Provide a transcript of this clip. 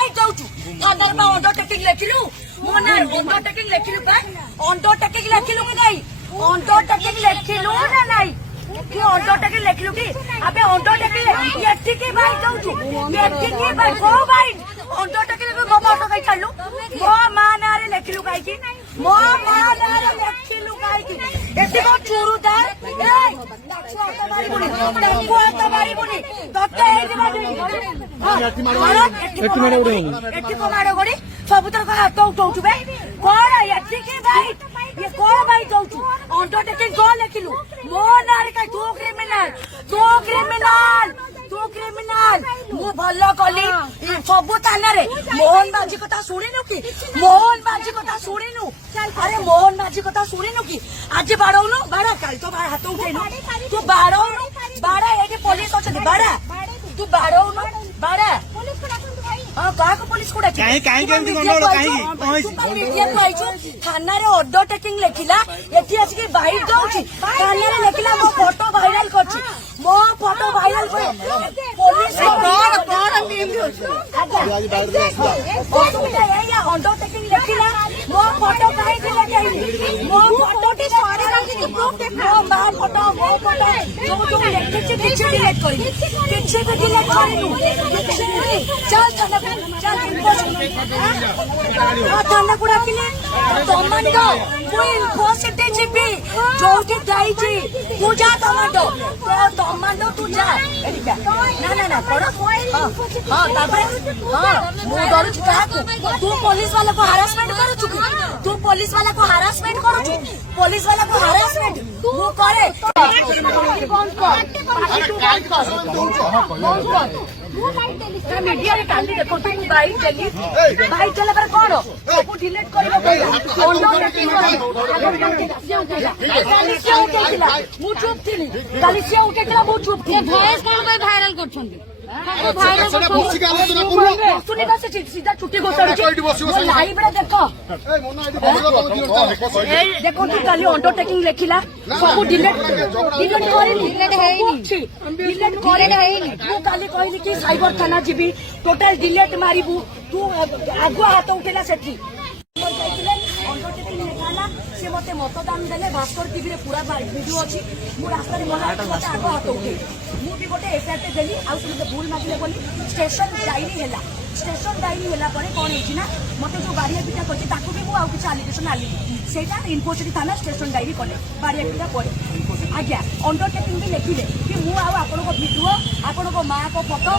undertaking लिखिलु मोनार undertaking लिखिलु का undertaking लिखिलु कि नहीं अंडरटेकिंग लिखिलु ना नहीं कि अंडरटेकिंग लिखिलु कि अबे अंडरटेकिंग एठी के भाई जाउछु एठी के भाई को भाई अंडरटेकिंग को मो ऑटो कई चलु मो मां नारे लिखिलु काई कि मो मां नारे लिखिलु काई कि एठी को चुरुदा ए ऑटो मारी बुनी ताको ऑटो मारी बुनी तते एठी मारी एठी को मारो गोड़ी सबुतर को हाथ उठाउछु बे कोन एठी के भाई ये को भाई जाउछु अंडरटेकिंग को लिखिलु मो नारे का तू क्रिमिनल मु भलो कली सबु थाना रे मोहन बाजी कथा सुनिनु कि मोहन बाजी कथा सुनिनु अरे मोहन बाजी कथा सुनिनु कि आज बाड़ौनु बाड़ा काल तो हाथ उठेनु तू बाड़ौनु बाड़ा एठी पुलिस अछि बाड़ा तू बाड़ौनु बाड़ा पुलिस को डाकंतु भाई हां का को पुलिस को डाकि काहे केमति गंडोळ काहे मीडिया पाइछु थाना रे अंडरटेकिंग लेखिला एठी अछि कि बाइट जाउछि थाना रे लेखिला मो फोटो वायरल करछि मो फोटो वायरल कर पुलिस कौन टीम या अंडरटेकिंग लेखिला मो फोटो काहे दिला जाई मो फोटो टी सारे रखि मो बा फोटो जो लेखि किछ डिलीट करी किछ भी डिलीट करी चल थाना को डाकिले टमाटो मु इन्फोसिटी जीबी जोठी जाईची तू जा टमाटो तू जा ना पड़ा हां तापरे हां मु डरू छु काकू तू पुलिस वाला को हरासमेंट करू छु तू पुलिस वाला को हरासमेंट करू छु पुलिस वाला को हरासमेंट तू करे मीडिया रे काली देखो तू बाइक चले पर कोन को डिलीट करबो काली से उठेला मु चुप थिली काली से उठेला मु चुप थी वॉइस कोन को वायरल करछन सुनी बस सीधा छुट्टी घोषणा लाइव रे देखो देखो तू काली अंडरटेकिंग लेखिला सब डिलीट करेनी तू काली कहली कि साइबर थाना जीबी टोटल डिलीट मारिबू तू आगु हाथ उठेला सेठी अंडरटेकिंग लेखाला से मते मतदान देले भास्कर टीवी रे पूरा वीडियो अछि मु रास्ता रे मना मते आगु हाथ उठे मु भी गोटे एफआईआर देली आ से भूल मागिले बोली स्टेशन डायरी होला परे कोन हेछि ना मते जो बारिया पिटा करछि ताकू भी मु आ किछ एलिगेशन आली सेटा इन्फोसिटी थाना स्टेशन डायरी कले बारिया पिटा परे आज्ञा अंडरटेकिंग भी लेखिले कि मु आ आपन को वीडियो आपन को मां को फोटो